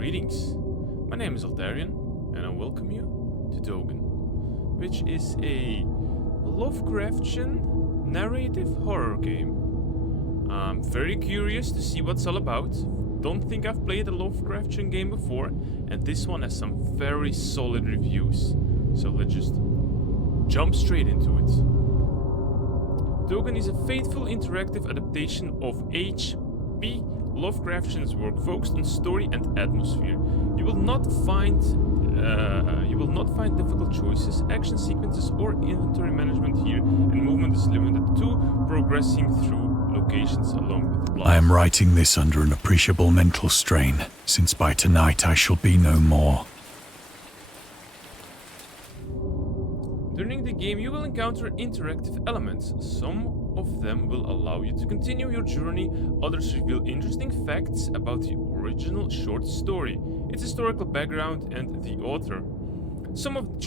Greetings, my name is Altarian, and I welcome you to Dagon, which is a Lovecraftian narrative horror game. I'm very curious to see what's all about. Don't think I've played a Lovecraftian game before, and this one has some very solid reviews. So let's just jump straight into it. Dagon is a faithful interactive adaptation of H.P. Lovecraftian's work focused on story and atmosphere. You will not find difficult choices, action sequences, or inventory management here, and movement is limited to progressing through locations along with the plot. I am writing this under an appreciable mental strain, since by tonight I shall be no more. During the game, you will encounter interactive elements. Some of them will allow you to continue your journey, others reveal interesting facts about the original short story, its historical background, and the author. Some of the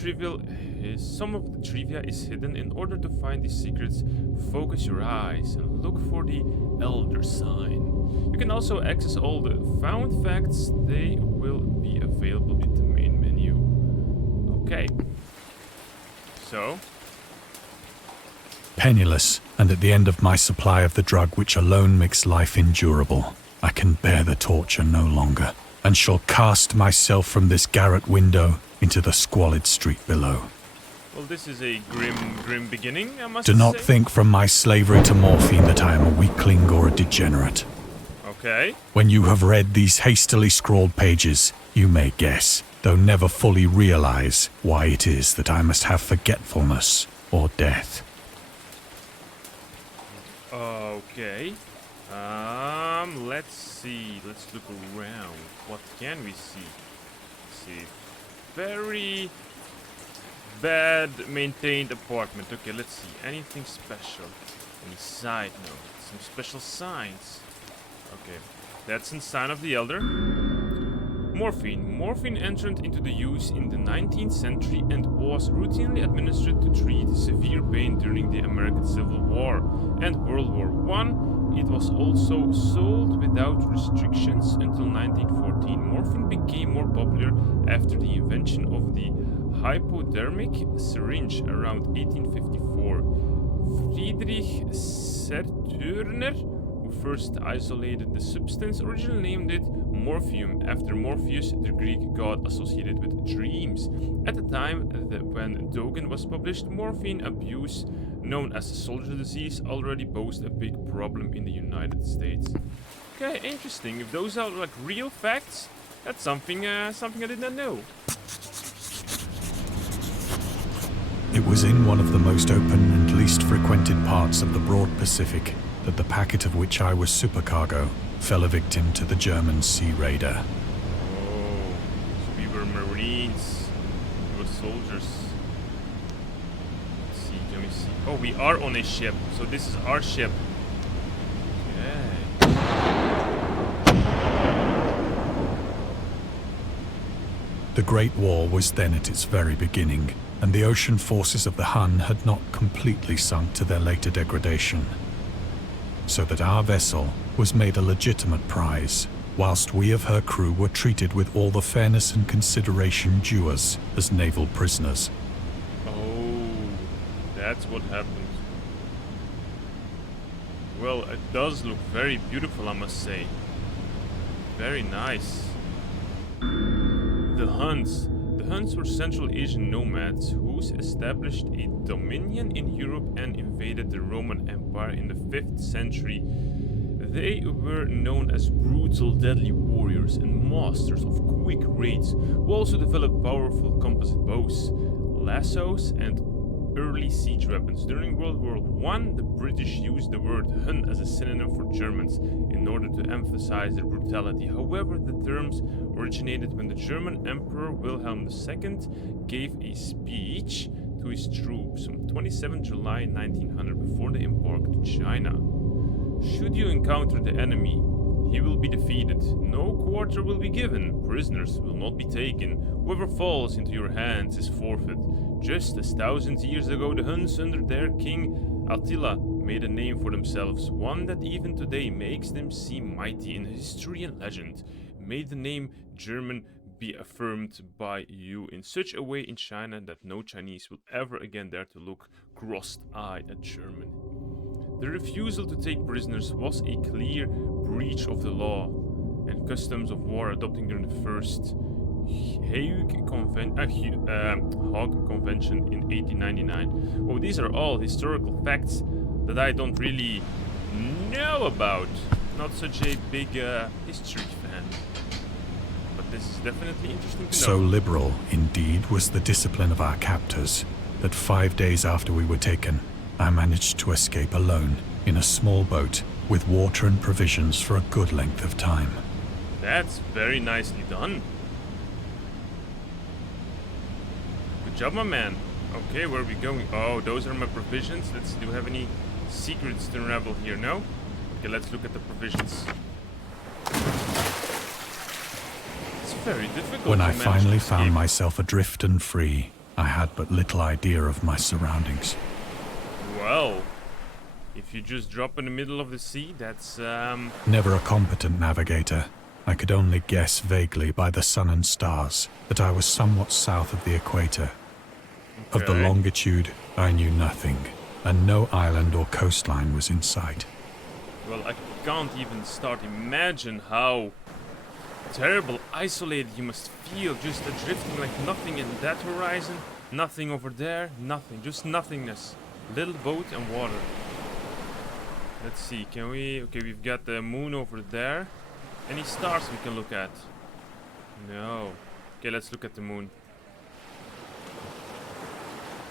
trivia is hidden. In order to find these secrets, focus your eyes and look for the Elder sign. You can also access all the found facts. They will be available in the main menu. Okay. So, Penniless, and at the end of my supply of the drug which alone makes life endurable, I can bear the torture no longer, and shall cast myself from this garret window into the squalid street below. well, this is a grim beginning, I must Do not say. think from my slavery to morphine that I am a weakling or a degenerate. Okay. When you have read these hastily scrawled pages, you may guess, though never fully realize, why it is that I must have forgetfulness or death. Okay. Let's see. Let's look around. What can we see? Very bad maintained apartment. Okay, let's see. Anything special? Any side notes? Some special signs? Okay. That's a sign of the Elder. Morphine. Morphine entered into the use in the 19th century and was routinely administered to treat severe pain during the American Civil War and World War I. It was also sold without restrictions until 1914. Morphine became more popular after the invention of the hypodermic syringe around 1854. Friedrich Serturner, who first isolated the substance, originally named it Morphium after Morpheus, the Greek god associated with dreams. At the time when Dagon was published, morphine abuse, known as the soldier disease, already posed a big problem in the United States. Okay, interesting. If those are like real facts, that's something I did not know. It was in one of the most open and least frequented parts of the broad Pacific that the packet of which I was supercargo fell a victim to the German sea raider. Oh, so we were Marines. We were soldiers. Let's see, can we see? Oh, we are on a ship, so this is our ship. Okay. The Great War was then at its very beginning, and the ocean forces of the Hun had not completely sunk to their later degradation, so that our vessel was made a legitimate prize, whilst we of her crew were treated with all the fairness and consideration due us as naval prisoners. Oh, that's what happened. Well, it does look very beautiful, I must say. Very nice. The Huns. The Huns were Central Asian nomads who established a dominion in Europe and invaded the Roman Empire in the 5th century. They were known as brutal, deadly warriors and masters of quick raids, who also developed powerful composite bows, lassos, and early siege weapons. During World War I, the British used the word Hun as a synonym for Germans in order to emphasize their brutality. However, the terms originated when the German Emperor Wilhelm II gave a speech to his troops on 27 July 1900 before they embarked to China. Should you encounter the enemy, he will be defeated. No quarter will be given. Prisoners will not be taken. Whoever falls into your hands is forfeit. Just as thousands of years ago, the Huns under their king Attila made a name for themselves, one that even today makes them seem mighty in history and legend. May the name German be affirmed by you in such a way in China that no Chinese will ever again dare to look cross-eyed at Germany. The refusal to take prisoners was a clear breach of the law and customs of war adopting during the first Hague Convention in 1899. Oh, these are all historical facts that I don't really know about. Not such a big history fan. But this is definitely interesting to know. So liberal, indeed, was the discipline of our captors that 5 days after we were taken, I managed to escape alone in a small boat with water and provisions for a good length of time. That's very nicely done. Good job, my man. Okay, where are we going? Oh, those are my provisions. Do we have any secrets to unravel here? No? Okay, let's look at the provisions. It's very difficult. When I to manage finally to found escape. myself adrift and free, I had but little idea of my surroundings. Well, if you just drop in the middle of the sea, that's Never a competent navigator, I could only guess vaguely by the sun and stars that I was somewhat south of the equator. Of the Okay. longitude, I knew nothing, and no island or coastline was in sight. Well, I can't even start imagine how terrible, isolated you must feel, just drifting like nothing in that horizon, nothing over there, nothing, just nothingness. Little boat and water. Let's see, can we... Okay, we've got the moon over there. Any stars we can look at? No. Okay, let's look at the moon.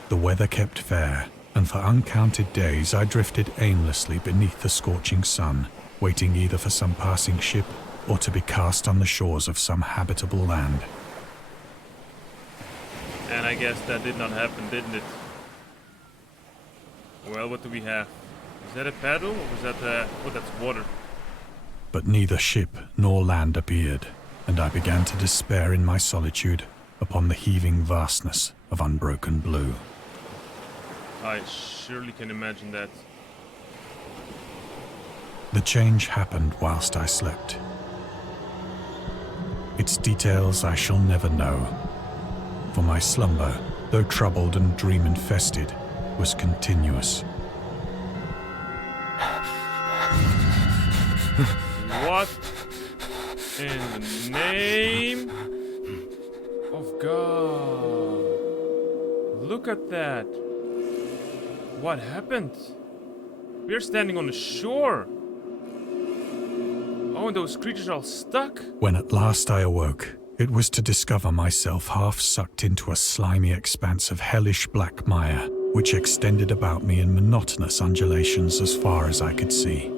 The weather kept fair, and for uncounted days I drifted aimlessly beneath the scorching sun, waiting either for some passing ship or to be cast on the shores of some habitable land. And I guess that did not happen, didn't it? Well, what do we have? Is that a paddle or was that oh, that's water. But neither ship nor land appeared, and I began to despair in my solitude upon the heaving vastness of unbroken blue. I surely can imagine that. The change happened whilst I slept. Its details I shall never know, for my slumber, though troubled and dream-infested, was continuous. What in the name of God? Look at that. What happened? We're standing on the shore. Oh, and those creatures are all stuck. When at last I awoke, it was to discover myself half sucked into a slimy expanse of hellish black mire, which extended about me in monotonous undulations as far as I could see,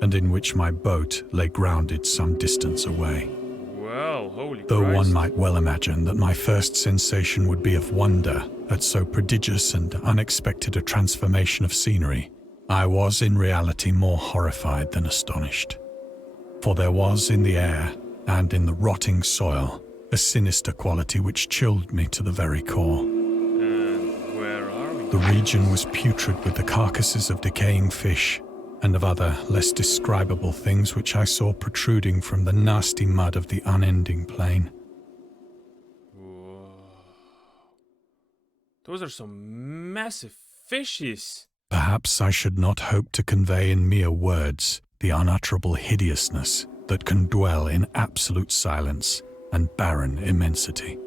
and in which my boat lay grounded some distance away. Well, holy Though Christ. one might well imagine that my first sensation would be of wonder at so prodigious and unexpected a transformation of scenery, I was in reality more horrified than astonished. For there was in the air and in the rotting soil a sinister quality which chilled me to the very core. And where are we? The region was putrid with the carcasses of decaying fish and of other, less describable things which I saw protruding from the nasty mud of the unending plain. Whoa. Those are some massive fishes. Perhaps I should not hope to convey in mere words the unutterable hideousness that can dwell in absolute silence and barren immensity.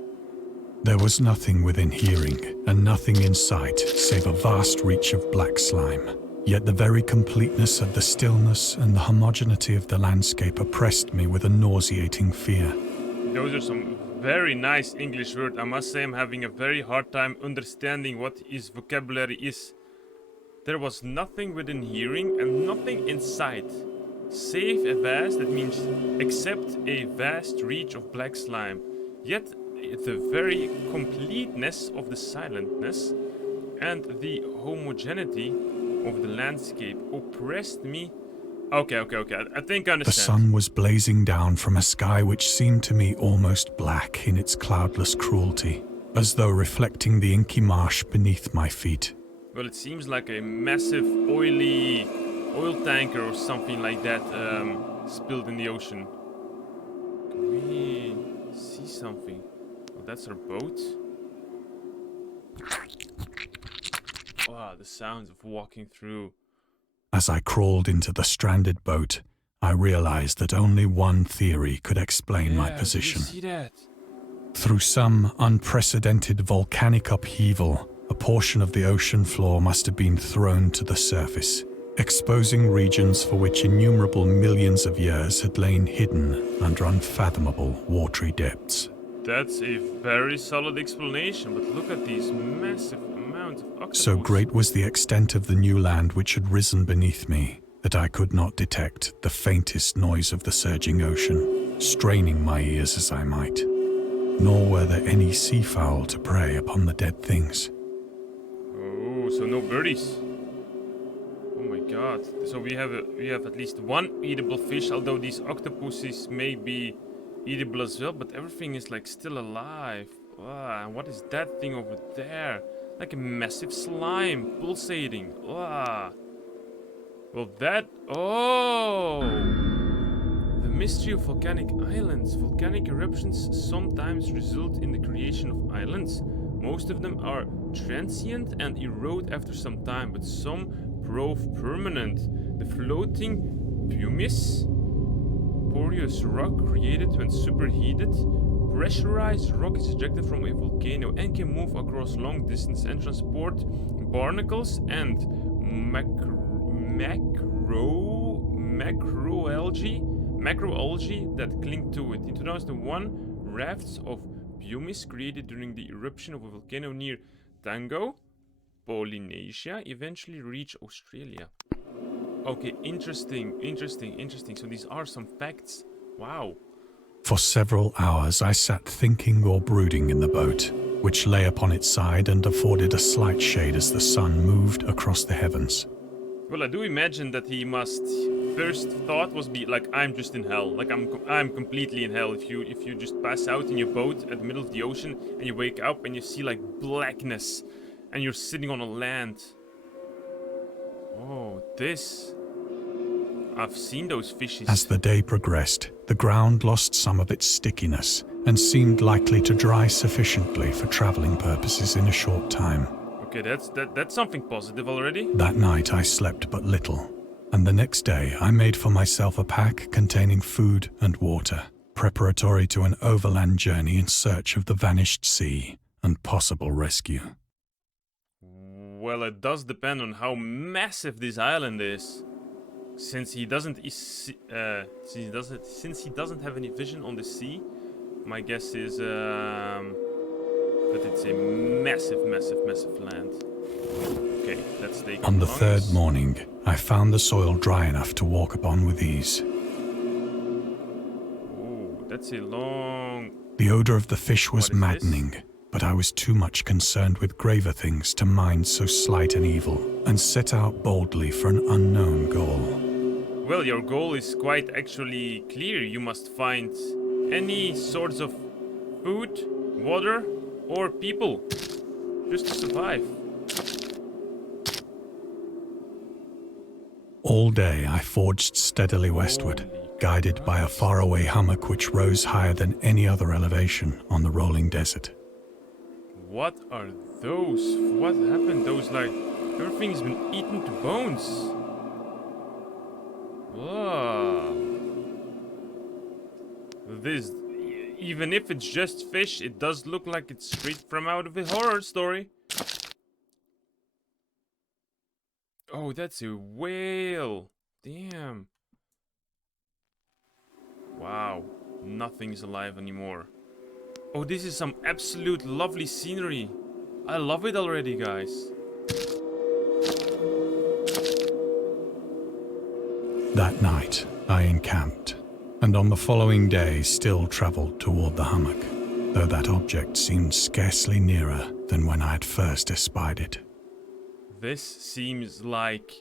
There was nothing within hearing and nothing in sight save a vast reach of black slime. Yet the very completeness of the stillness and the homogeneity of the landscape oppressed me with a nauseating fear. Those are some very nice English words. I must say I'm having a very hard time understanding what his vocabulary is. There was nothing within hearing and nothing in sight, save a vast, that means except a vast reach of black slime. Yet the very completeness of the silentness and the homogeneity of the landscape oppressed me. Okay, I think I understand. The sun was blazing down from a sky which seemed to me almost black in its cloudless cruelty, as though reflecting the inky marsh beneath my feet. Well, it seems like a massive oil tanker or something like that spilled in the ocean. we see something? Oh, that's our boat. Wow, the sounds of walking through. As I crawled into the stranded boat, I realized that only one theory could explain my position. Did you see that? Through some unprecedented volcanic upheaval, a portion of the ocean floor must have been thrown to the surface, exposing regions for which innumerable millions of years had lain hidden under unfathomable watery depths. That's a very solid explanation, but look at these massive amounts of octopus. So great was the extent of the new land which had risen beneath me that I could not detect the faintest noise of the surging ocean, straining my ears as I might. Nor were there any seafowl to prey upon the dead things. Oh, so no birdies. Oh my god. So we have at least one eatable fish, although these octopuses may be eatable as well, but everything is like still alive. Ah, what is that thing over there? Like a massive slime pulsating. Ah. Well, that... Oh! The mystery of volcanic islands. Volcanic eruptions sometimes result in the creation of islands. Most of them are transient and erode after some time, but some prove permanent. The floating pumice, porous rock created when superheated, pressurized rock is ejected from a volcano and can move across long distance and transport barnacles and macroalgae that cling to it. In 2001, rafts of pumice created during the eruption of a volcano near Dagon, Polynesia, eventually reached Australia. Okay, interesting. So these are some facts. Wow. For several hours I sat thinking or brooding in the boat, which lay upon its side and afforded a slight shade as the sun moved across the heavens. Well, I do imagine that he must... First thought was be like, I'm just in hell. Like, I'm completely in hell. If you just pass out in your boat at the middle of the ocean and you wake up and you see like blackness and you're sitting on a land. Oh, this... I've seen those fishes. As the day progressed, the ground lost some of its stickiness and seemed likely to dry sufficiently for traveling purposes in a short time. Okay, that's something positive already. That night I slept but little, and the next day I made for myself a pack containing food and water, preparatory to an overland journey in search of the vanished sea and possible rescue. Well, it does depend on how massive this island is. Since he doesn't have any vision on the sea, my guess is that it's a massive land. Okay, let's take it. On the third morning, I found the soil dry enough to walk upon with ease. Oh, that's a long... The odor of the fish was maddening, but I was too much concerned with graver things to mind so slight an evil, and set out boldly for an unknown goal. Well, your goal is quite actually clear. You must find any sorts of food, water, or people, just to survive. All day I forged steadily westward, guided by a faraway hummock which rose higher than any other elevation on the rolling desert. What are those? What happened? Those, like, everything's been eaten to bones. Wow. This, even if it's just fish, it does look like it's straight from out of a horror story. Oh, that's a whale. Damn. Wow. Nothing's alive anymore. Oh, this is some absolute lovely scenery. I love it already, guys. That night, I encamped, and on the following day still travelled toward the hummock, though that object seemed scarcely nearer than when I had first espied it. This seems like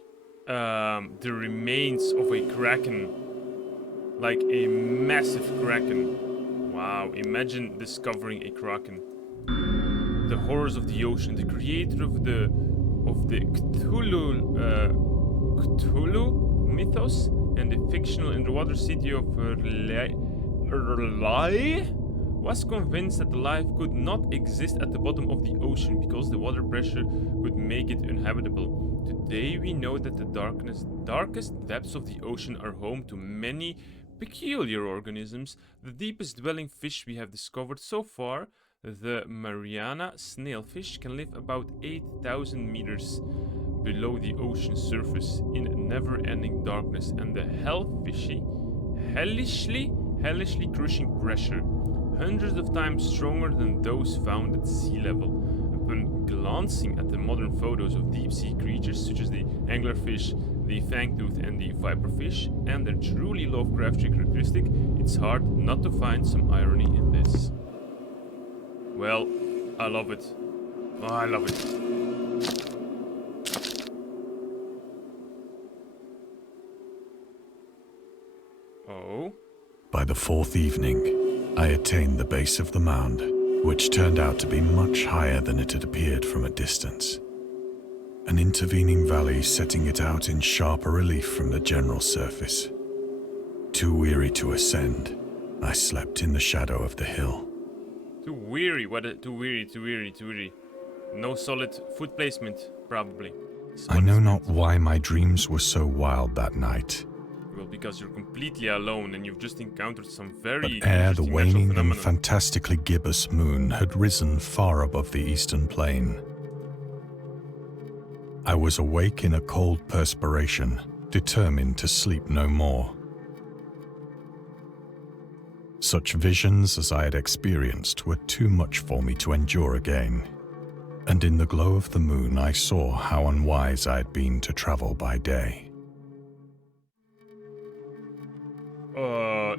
the remains of a kraken. Like a massive kraken. Wow, imagine discovering a kraken. The horrors of the ocean, the creator of the Cthulhu mythos and the fictional underwater city of lie was convinced that life could not exist at the bottom of the ocean because the water pressure would make it uninhabitable. Today we know that the darkest depths of the ocean are home to many peculiar organisms. The deepest dwelling fish we have discovered so far, the Mariana snailfish, can live about 8,000 meters below the ocean surface in never-ending darkness, and the hellishly crushing pressure, hundreds of times stronger than those found at sea level. Upon glancing at the modern photos of deep-sea creatures such as the anglerfish, the fangtooth and the viperfish, and their truly Lovecraftian characteristic, it's hard not to find some irony in this. Well, I love it. Oh, I love it. Oh? By the fourth evening, I attained the base of the mound, which turned out to be much higher than it had appeared from a distance. An intervening valley setting it out in sharper relief from the general surface. Too weary to ascend, I slept in the shadow of the hill. Too weary? Too weary. No solid foot placement, probably. I know not why my dreams were so wild that night. Well, because you're completely alone and you've just encountered some very But ere the interesting natural waning and phenomenon. fantastically gibbous moon had risen far above the eastern plain, I was awake in a cold perspiration, determined to sleep no more. Such visions as I had experienced were too much for me to endure again, and in the glow of the moon I saw how unwise I had been to travel by day.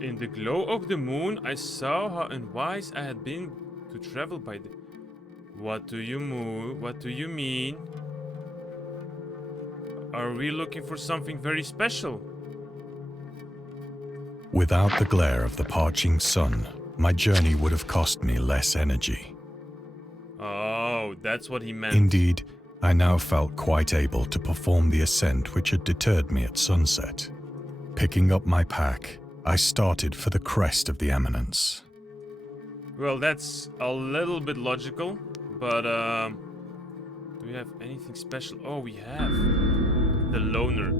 In the glow of the moon, I saw how unwise I had been to travel by the... What do you mean? Are we looking for something very special? Without the glare of the parching sun, my journey would have cost me less energy. Oh, that's what he meant. Indeed, I now felt quite able to perform the ascent which had deterred me at sunset. Picking up my pack, I started for the crest of the eminence. Well, that's a little bit logical, but do we have anything special? Oh, we have the loner.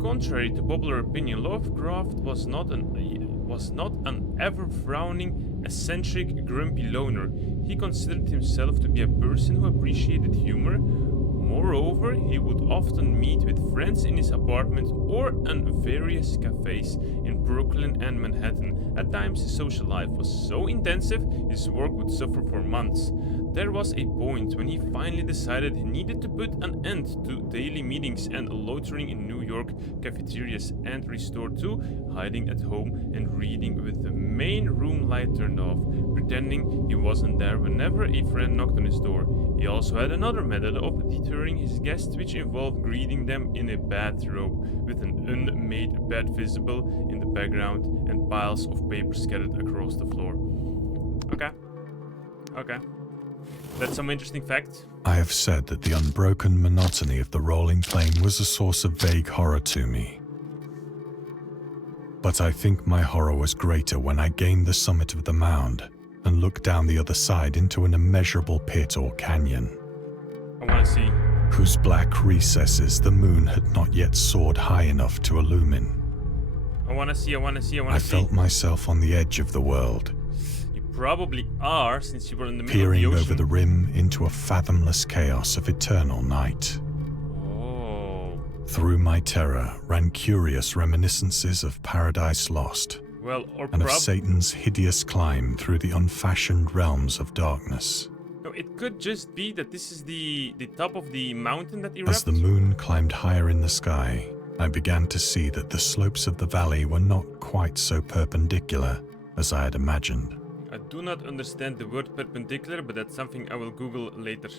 Contrary to popular opinion, Lovecraft was not an ever-frowning, eccentric, grumpy loner. He considered himself to be a person who appreciated humor. Moreover, he would often meet with friends in his apartment or in various cafes in Brooklyn and Manhattan. At times, his social life was so intensive, his work would suffer for months. There was a point when he finally decided he needed to put an end to daily meetings and loitering in New York cafeterias and restore to hiding at home and reading with the main room light turned off, pretending he wasn't there whenever a friend knocked on his door. He also had another method of deterring his guests, which involved greeting them in a bathrobe with an unmade bed visible in the background and piles of paper scattered across the floor. Okay. That's some interesting fact. I have said that the unbroken monotony of the rolling plain was a source of vague horror to me. But I think my horror was greater when I gained the summit of the mound and looked down the other side into an immeasurable pit or canyon. I want to see. Whose black recesses the moon had not yet soared high enough to illumine. I want to see. I felt myself on the edge of the world, You probably are, since you were in the middle peering of the ocean. over the rim into a fathomless chaos of eternal night. Oh. Through my terror ran curious reminiscences of Paradise Lost, Well, or and of Satan's hideous climb through the unfashioned realms of darkness. No, it could just be that this is the top of the mountain that erupted. As the moon climbed higher in the sky, I began to see that the slopes of the valley were not quite so perpendicular as I had imagined. I do not understand the word perpendicular, but that's something I will Google later.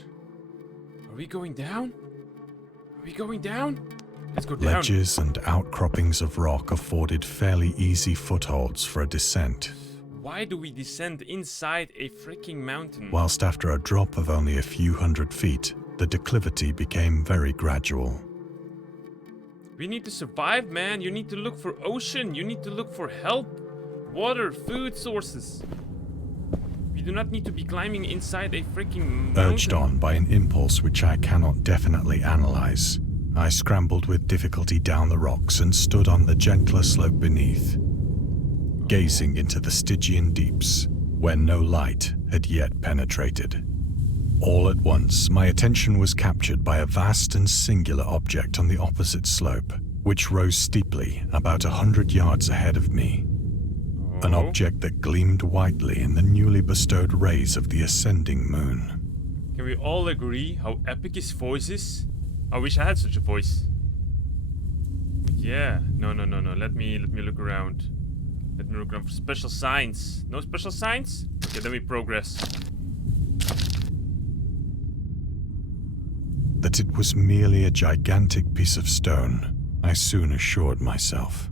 Are we going down? Let's go down. Ledges and outcroppings of rock afforded fairly easy footholds for a descent, Why do we descend inside a freaking mountain? whilst after a drop of only a few hundred feet, the declivity became very gradual. We need to survive, man. You need to look for ocean. You need to look for help. Water, food sources. We do not need to be climbing inside a freaking mountain. Urged on by an impulse which I cannot definitely analyze, I scrambled with difficulty down the rocks and stood on the gentler slope beneath, gazing into the Stygian deeps, where no light had yet penetrated. All at once, my attention was captured by a vast and singular object on the opposite slope, which rose steeply about 100 yards ahead of me. An object that gleamed whitely in the newly bestowed rays of the ascending moon. Can we all agree how epic his voice is? I wish I had such a voice. Yeah, no. Let me look around. Let me look around for special signs. No special signs? Okay, then we progress. That it was merely a gigantic piece of stone, I soon assured myself.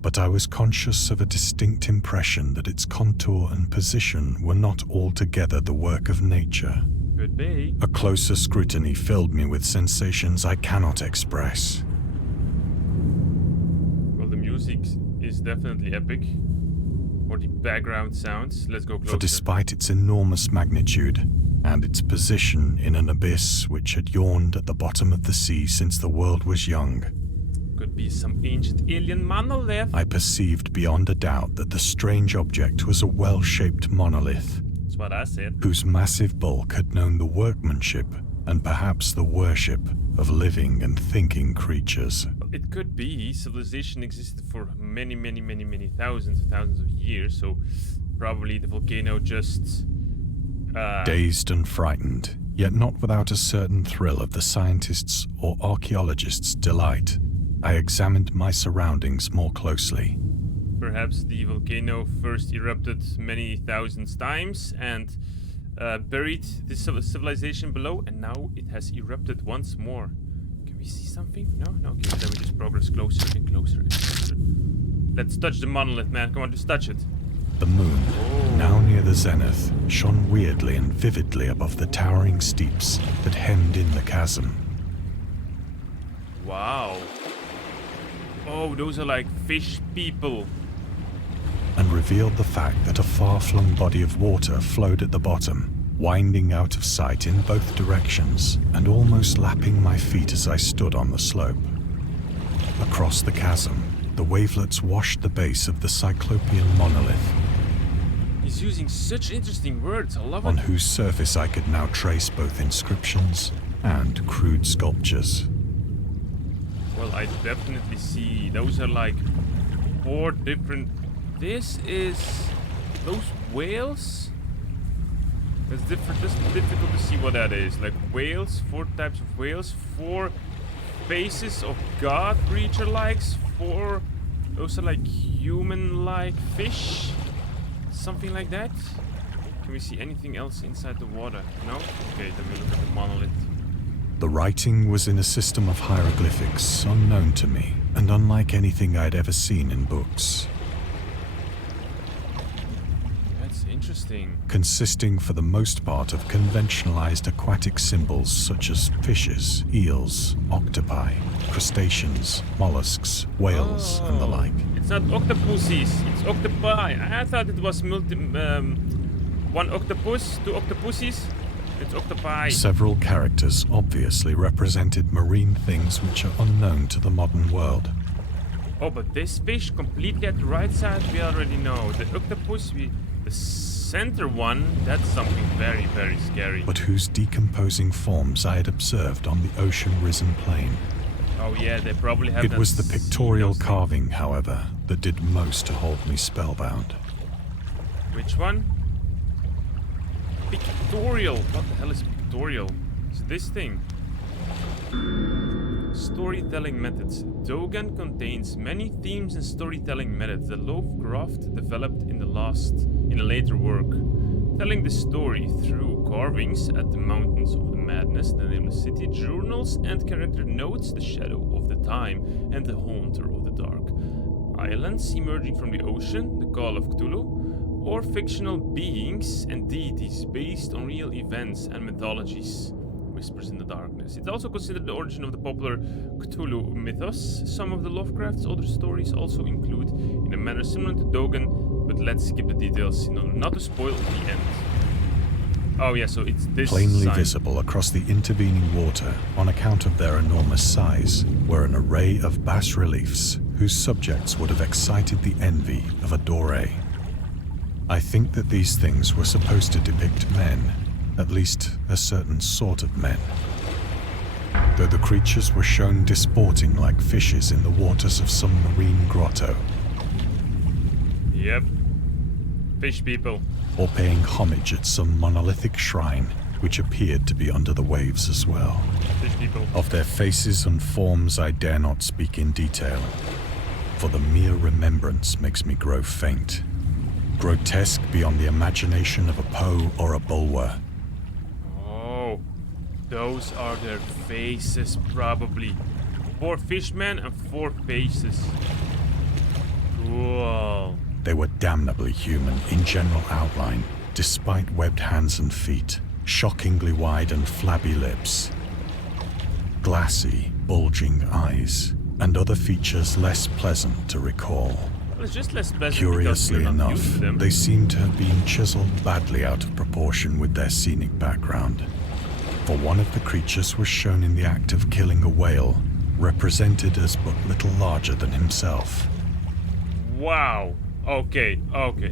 But I was conscious of a distinct impression that its contour and position were not altogether the work of nature. Could be. A closer scrutiny filled me with sensations I cannot express. Well, the music is definitely epic. Or the background sounds. Let's go closer. For despite its enormous magnitude, and its position in an abyss which had yawned at the bottom of the sea since the world was young, could be some ancient alien monolith. I perceived beyond a doubt that the strange object was a well-shaped monolith. That's what I said. Whose massive bulk had known the workmanship and perhaps the worship of living and thinking creatures. It could be civilization existed for many thousands of years, so probably the volcano just Dazed and frightened, yet not without a certain thrill of the scientist's or archaeologist's delight, I examined my surroundings more closely. Perhaps the volcano first erupted many thousands times and buried the civilization below, and now it has erupted once more. Can we see something? No? Okay, then we just progress closer and closer and closer. Let's touch the monolith, man. Come on, just touch it. The moon, now near the zenith, shone weirdly and vividly above the towering steeps that hemmed in the chasm. Wow. Oh, those are like fish people. And revealed the fact that a far-flung body of water flowed at the bottom, winding out of sight in both directions and almost lapping my feet as I stood on the slope. Across the chasm, the wavelets washed the base of the Cyclopean monolith. He's using such interesting words, I love it. On whose surface I could now trace both inscriptions and crude sculptures. Well, I definitely see. Those are like 4 different... This is... Those whales? It's difficult to see what that is. Like whales, 4 types of whales, 4 faces of god creature-likes, 4... Those are like human-like fish? Something like that? Can we see anything else inside the water? No? Okay, then we look at the monolith. The writing was in a system of hieroglyphics unknown to me and unlike anything I'd ever seen in books. That's interesting. Consisting for the most part of conventionalized aquatic symbols such as fishes, eels, octopi, crustaceans, mollusks, whales, and the like. It's not octopuses, it's octopi. I thought it was one octopus, 2 octopuses. It's octopi. Several characters obviously represented marine things which are unknown to the modern world. Oh, but this fish completely at the right side, we already know. The octopus, the center one, that's something very, very scary. But whose decomposing forms I had observed on the ocean-risen plain. Oh yeah, they probably have... It was the pictorial carving, however, that did most to hold me spellbound. Which one? Pictorial. What the hell is pictorial? It's this thing. Storytelling methods. Dagon contains many themes and storytelling methods that Lovecraft developed in a later work, telling the story through carvings at the Mountains of the Madness, the Nameless City, journals, and character notes, the shadow of the time, and the haunter of the dark. Islands emerging from the ocean, the call of Cthulhu, or fictional beings and deities based on real events and mythologies, whispers in the darkness. It's also considered the origin of the popular Cthulhu mythos. Some of the Lovecraft's other stories also include, in a manner similar to Dagon, but let's skip the details in order not to spoil the end. Oh yeah, so it's this Plainly sign. visible across the intervening water, on account of their enormous size, were an array of bas-reliefs whose subjects would have excited the envy of a doré. I think that these things were supposed to depict men, at least a certain sort of men. Though the creatures were shown disporting like fishes in the waters of some marine grotto. Yep. Fish people. Or paying homage at some monolithic shrine, which appeared to be under the waves as well. Fish people. Of their faces and forms I dare not speak in detail, for the mere remembrance makes me grow faint. Grotesque beyond the imagination of a Poe or a Bulwer. Oh, those are their faces, probably. 4 fishmen and 4 faces. Cool. They were damnably human in general outline, despite webbed hands and feet, shockingly wide and flabby lips, glassy, bulging eyes, and other features less pleasant to recall. Well, it's just less pleasant. Curiously because we're not used enough, to them. they seem to have been chiseled badly out of proportion with their scenic background. For one of the creatures was shown in the act of killing a whale, represented as but little larger than himself. Wow. Okay,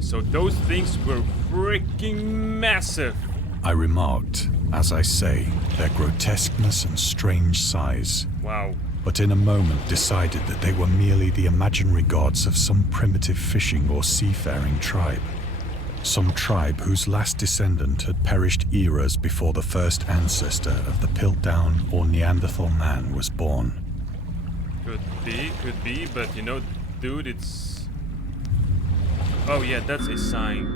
so those things were freaking massive. I remarked, as I say, their grotesqueness and strange size, Wow. but in a moment decided that they were merely the imaginary gods of some primitive fishing or seafaring tribe. Some tribe whose last descendant had perished eras before the first ancestor of the Piltdown or Neanderthal man was born. Could be, but you know, dude, it's... Oh yeah, that's a sign.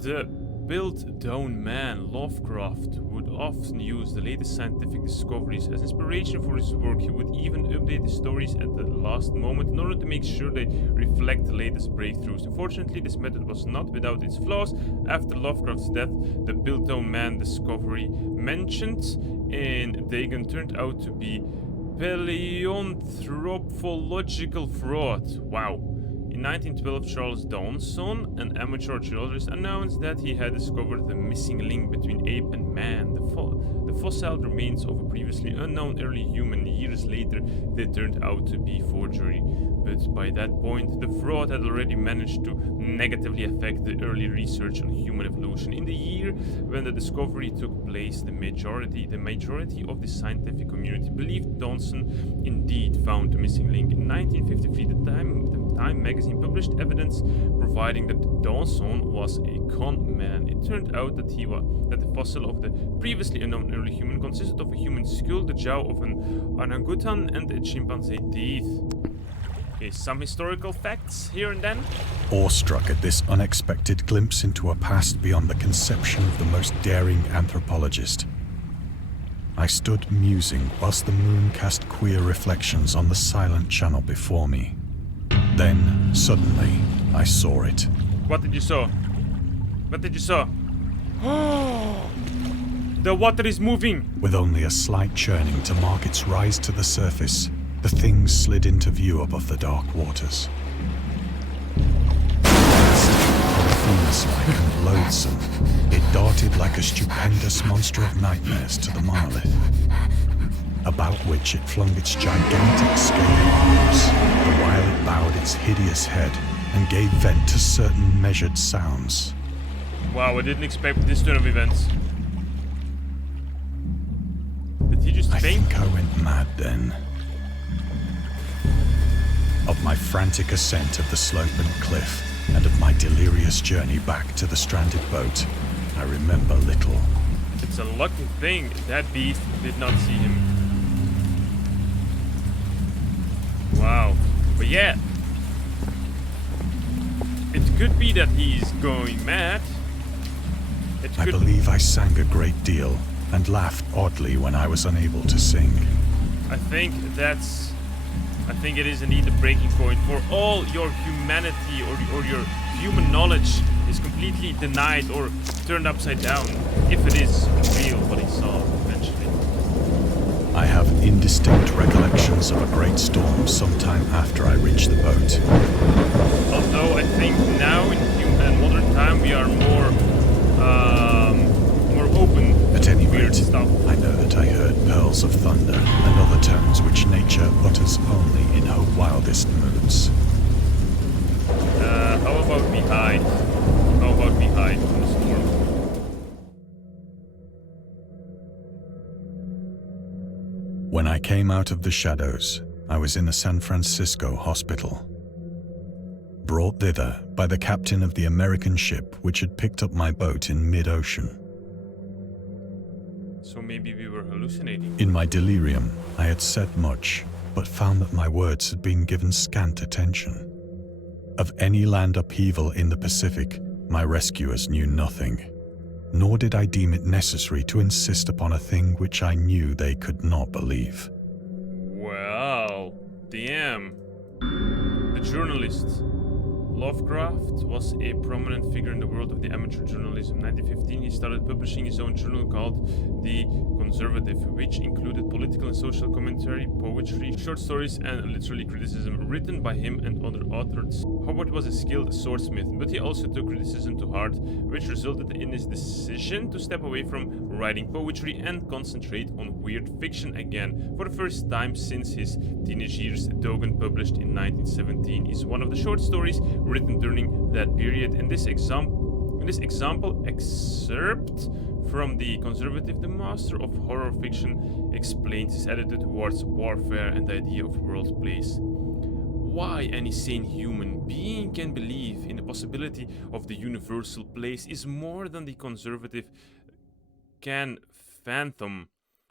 The built-down man, Lovecraft, would often use the latest scientific discoveries as inspiration for his work. He would even update the stories at the last moment in order to make sure they reflect the latest breakthroughs. Unfortunately, this method was not without its flaws. After Lovecraft's death, the built-down man discovery mentioned in Dagon turned out to be paleoanthropological fraud. Wow. In 1912, Charles Dawson, an amateur archaeologist, announced that he had discovered the missing link between ape and man. The fossil remains of a previously unknown early human. Years later, they turned out to be forgery. But by that point, the fraud had already managed to negatively affect the early research on human evolution. In the year when the discovery took place, the majority of the scientific community believed Dawson indeed found the missing link. In 1953, the Time magazine published evidence providing that Dawson was a con man. It turned out that the fossil of the previously unknown early human consisted of a human skull, the jaw of an orangutan, and a chimpanzee teeth. Okay, some historical facts here and then. Awestruck at this unexpected glimpse into a past beyond the conception of the most daring anthropologist, I stood musing whilst the moon cast queer reflections on the silent channel before me. Then, suddenly, I saw it. What did you saw? What did you saw? The water is moving! With only a slight churning to mark its rise to the surface, the thing slid into view above the dark waters. Polyphemus-like and loathsome, it darted like a stupendous monster of nightmares to the monolith, about which it flung its gigantic scaly arms, the while it bowed its hideous head and gave vent to certain measured sounds. Wow, I didn't expect this turn of events. Did he just I faint? think I went mad then. Of my frantic ascent of the sloping cliff and of my delirious journey back to the stranded boat, I remember little. It's a lucky thing that beast did not see him. Wow. But yeah. It could be that he's going mad. I believe I sang a great deal and laughed oddly when I was unable to sing. I think it is indeed a breaking point for all your humanity or your human knowledge is completely denied or turned upside down. If it is real what he saw eventually. I have indistinct recollections of a great storm sometime after I reached the boat. Although I think now in modern time we are more open At any to weird rate, stuff. I know that I heard pearls of thunder and other tones which nature utters only in her wildest moods. How about we hide? How about we hide from the storm? When I came out of the shadows, I was in a San Francisco hospital. Brought thither by the captain of the American ship which had picked up my boat in mid-ocean. So maybe we were hallucinating. In my delirium, I had said much, but found that my words had been given scant attention. Of any land upheaval in the Pacific, my rescuers knew nothing, nor did I deem it necessary to insist upon a thing which I knew they could not believe. Well, damn. The journalist. Lovecraft was a prominent figure in the world of the amateur journalism. In 1915, he started publishing his own journal called The Conservative, which included political and social commentary, poetry, short stories, and literary criticism written by him and other authors. Howard was a skilled swordsmith, but he also took criticism to heart, which resulted in his decision to step away from writing poetry and concentrate on weird fiction again. For the first time since his teenage years, Dagon, published in 1917, is one of the short stories written during that period. In this example excerpt from The Conservative, the master of horror fiction explains his attitude towards warfare and the idea of world place. Why any sane human being can believe in the possibility of the universal place is more than the Conservative can fathom.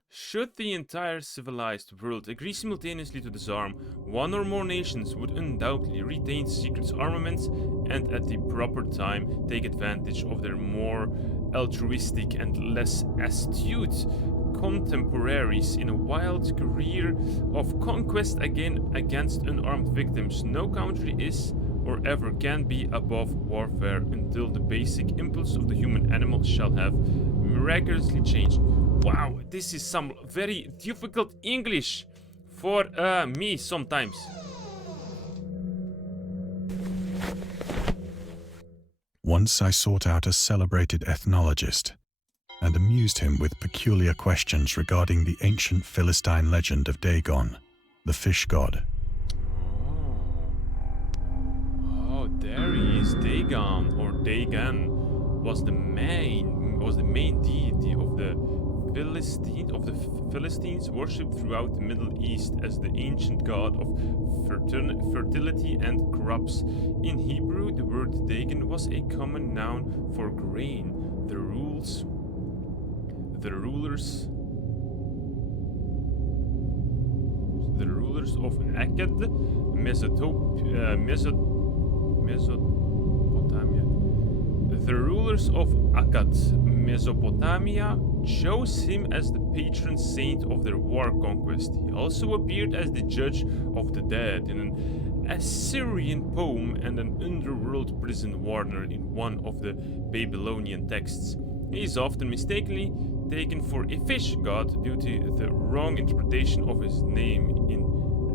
Should the entire civilized world agree simultaneously to disarm, one or more nations would undoubtedly retain secret armaments and at the proper time take advantage of their more altruistic and less astute contemporaries in a wild career of conquest against unarmed victims. No country is or ever can be above warfare until the basic impulse of the human animal shall have miraculously changed. Wow, this is some very difficult English for me sometimes. Once I sought out a celebrated ethnologist and amused him with peculiar questions regarding the ancient Philistine legend of Dagon, the fish god. Oh, there he is. Dagon, or Dagon, was the main deity of the Philistines, worshipped throughout the Middle East as the ancient god of fertility and crops. In Hebrew, the word Dagon was a common noun for grain. The rulers of Akkad, Mesopotamia. The rulers of Akkad, Mesopotamia, chose him as the patron saint of their war conquest. He also appeared as the judge of the dead in an Assyrian poem and an underworld prison warder in one of the Babylonian texts. He is often mistakenly taken for a fish god due to the wrong interpretation of his name.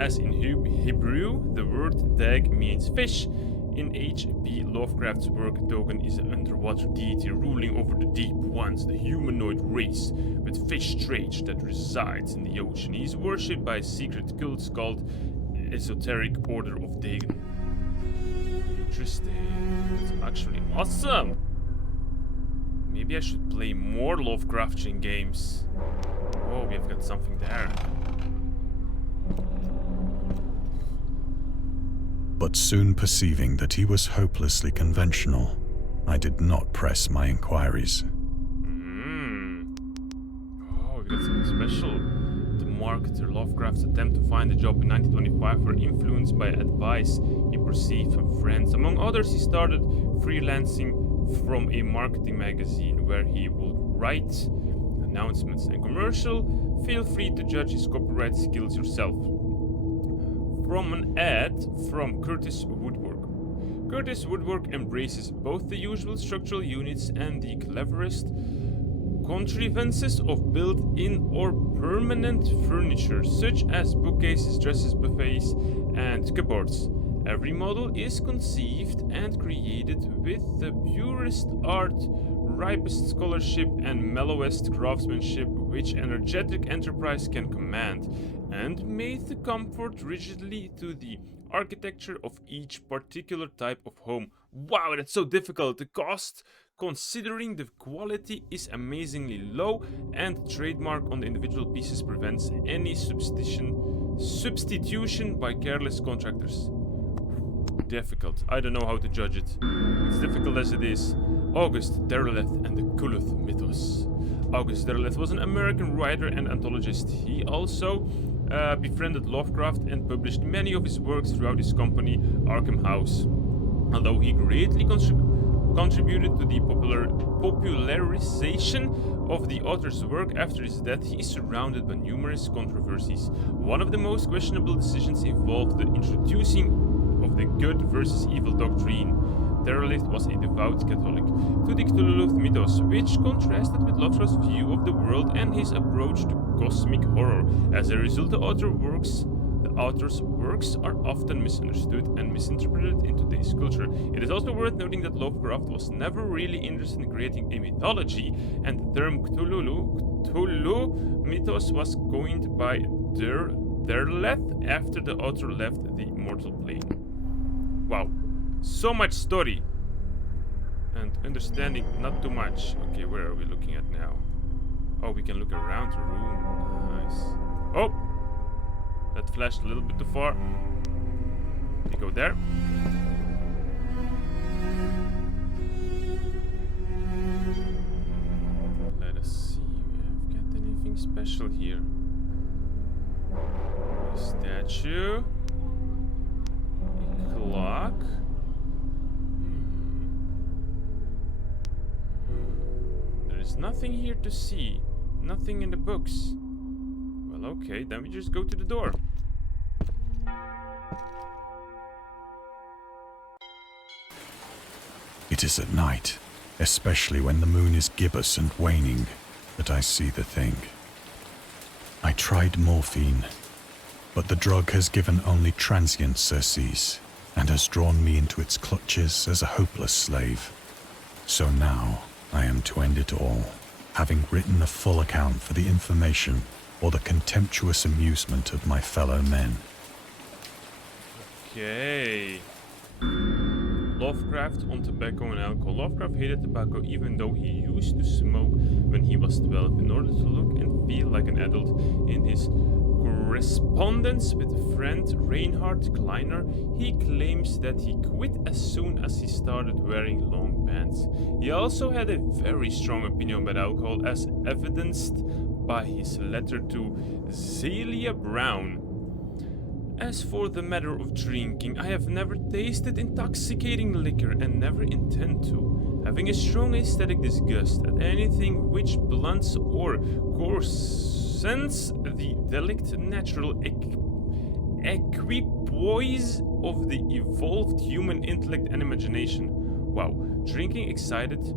As in Hebrew, the word dag means fish. In H.P. Lovecraft's work, Dagon is an underwater deity ruling over the deep ones, the humanoid race with fish traits that resides in the ocean. He is worshipped by a secret cult called Esoteric Order of Dagon. Interesting. It's actually awesome. Maybe I should play more Lovecraftian games. Oh, we have got something there. But soon perceiving that he was hopelessly conventional, I did not press my inquiries. Oh, we got something special. The marketer Lovecraft's attempt to find a job in 1925 were influenced by advice he received from friends. Among others, he started freelancing from a marketing magazine where he would write announcements and commercial. Feel free to judge his copyright skills yourself. From an ad from Curtis Woodwork. Curtis Woodwork embraces both the usual structural units and the cleverest contrivances of built-in or permanent furniture, such as bookcases, dresses, buffets, and cupboards. Every model is conceived and created with the purest art, ripest scholarship, and mellowest craftsmanship which energetic enterprise can command, and made to comfort rigidly to the architecture of each particular type of home. Wow, that's so difficult. The cost, considering the quality, is amazingly low, and the trademark on the individual pieces prevents any substitution by careless contractors. Difficult. I don't know how to judge it. It's difficult as it is. August Derleth and the Cthulhu Mythos. August Derleth was an American writer and anthologist. He also befriended Lovecraft and published many of his works throughout his company, Arkham House. Although he greatly contributed to the popularization of the author's work after his death, he is surrounded by numerous controversies. One of the most questionable decisions involved the introducing of the good versus evil doctrine. Derleth was a devout Catholic to the Cthulhu mythos, which contrasted with Lovecraft's view of the world and his approach to cosmic horror. As a result, the author's works are often misunderstood and misinterpreted in today's culture. It is also worth noting that Lovecraft was never really interested in creating a mythology, and the term Cthulhu mythos was coined by Derleth after the author left the mortal plane. Wow, so much story and understanding not too much. Okay, where are we looking at now? Oh, we can look around the room. Nice. Oh, that flashed a little bit too far. We go there. Let us see. We have got anything special here? A statue. Clock. There is nothing here to see. Nothing in the books. Well, okay, then we just go to the door. It is at night, especially when the moon is gibbous and waning, that I see the thing. I tried morphine, but the drug has given only transient surcease, and has drawn me into its clutches as a hopeless slave. So now I am to end it all, having written a full account for the information or the contemptuous amusement of my fellow men. Okay. Lovecraft on tobacco and alcohol. Lovecraft hated tobacco even though he used to smoke when he was 12 in order to look and feel like an adult. In his correspondence with friend Reinhard Kleiner, he claims that he quit as soon as he started wearing long pants. He also had a very strong opinion about alcohol, as evidenced by his letter to Zelia Brown. As for the matter of drinking, I have never tasted intoxicating liquor and never intend to, having a strong aesthetic disgust at anything which blunts or coarsens the delicate natural equipoise of the evolved human intellect and imagination. Wow, drinking excited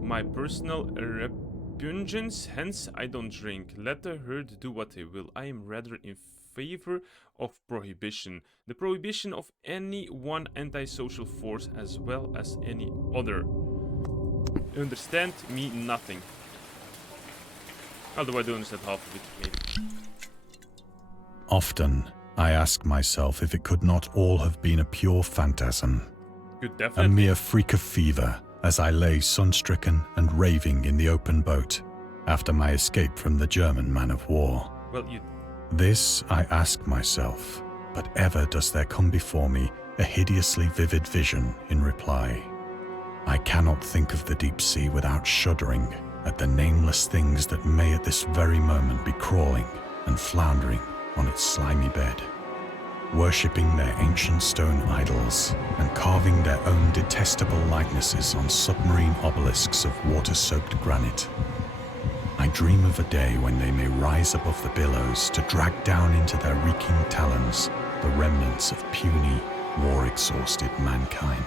my personal repugnance, hence I don't drink. Let the herd do what they will. I am rather in favor of prohibition. The prohibition of any one antisocial force as well as any other. Understand me nothing. Although I do understand half of it, maybe. Often, I ask myself if it could not all have been a pure phantasm. Could A definitely. mere freak of fever as I lay sun-stricken and raving in the open boat after my escape from the German man of war. Well, you... This I ask myself, but ever does there come before me a hideously vivid vision in reply. I cannot think of the deep sea without shuddering at the nameless things that may at this very moment be crawling and floundering on its slimy bed, worshipping their ancient stone idols and carving their own detestable likenesses on submarine obelisks of water-soaked granite. I dream of a day when they may rise above the billows to drag down into their reeking talons the remnants of puny, war-exhausted mankind.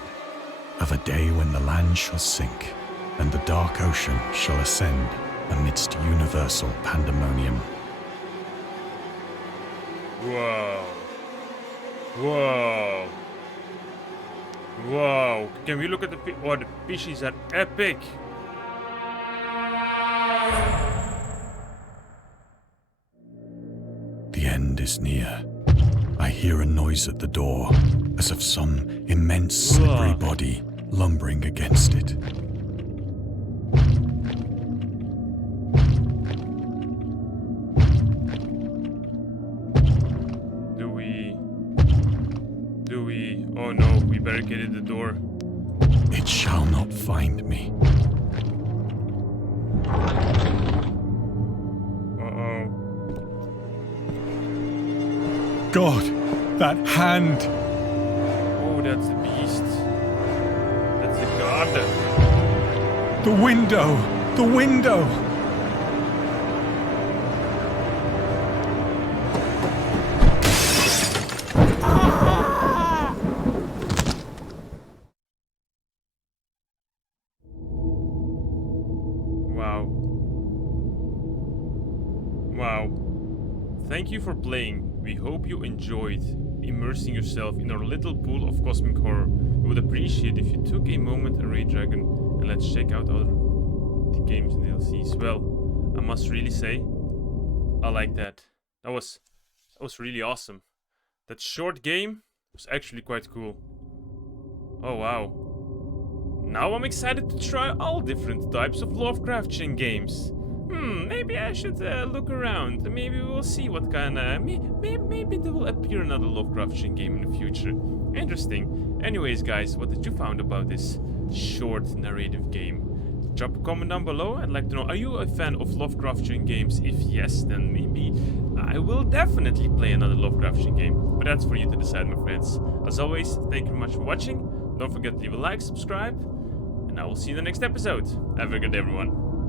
Of a day when the land shall sink and the dark ocean shall ascend amidst universal pandemonium. Whoa. Whoa. Whoa. Can we look at the oh, the fishies are epic. The end is near. I hear a noise at the door, as of some immense slippery body lumbering against it. Do we... Oh no, we barricaded the door. It shall not find me. Uh-oh. God, that hand! Oh, that's the beast. That's the god. The window! The window! Wow. Wow. Thank you for playing. We hope you enjoyed immersing yourself in our little pool of cosmic horror. We would appreciate if you took a moment and rate Dragon, and let's check out other games and DLCs. Well, I must really say, I like that. That was really awesome. That short game was actually quite cool. Oh wow. Now I'm excited to try all different types of Lovecraftian games. Maybe I should look around. Maybe we'll see what kind of... Maybe there will appear another Lovecraftian game in the future. Interesting. Anyways, guys, what did you find about this short narrative game? Drop a comment down below. I'd like to know, are you a fan of Lovecraftian games? If yes, then maybe I will definitely play another Lovecraftian game. But that's for you to decide, my friends. As always, thank you very much for watching. Don't forget to leave a like, subscribe, and I will see you in the next episode. Have a good day, everyone.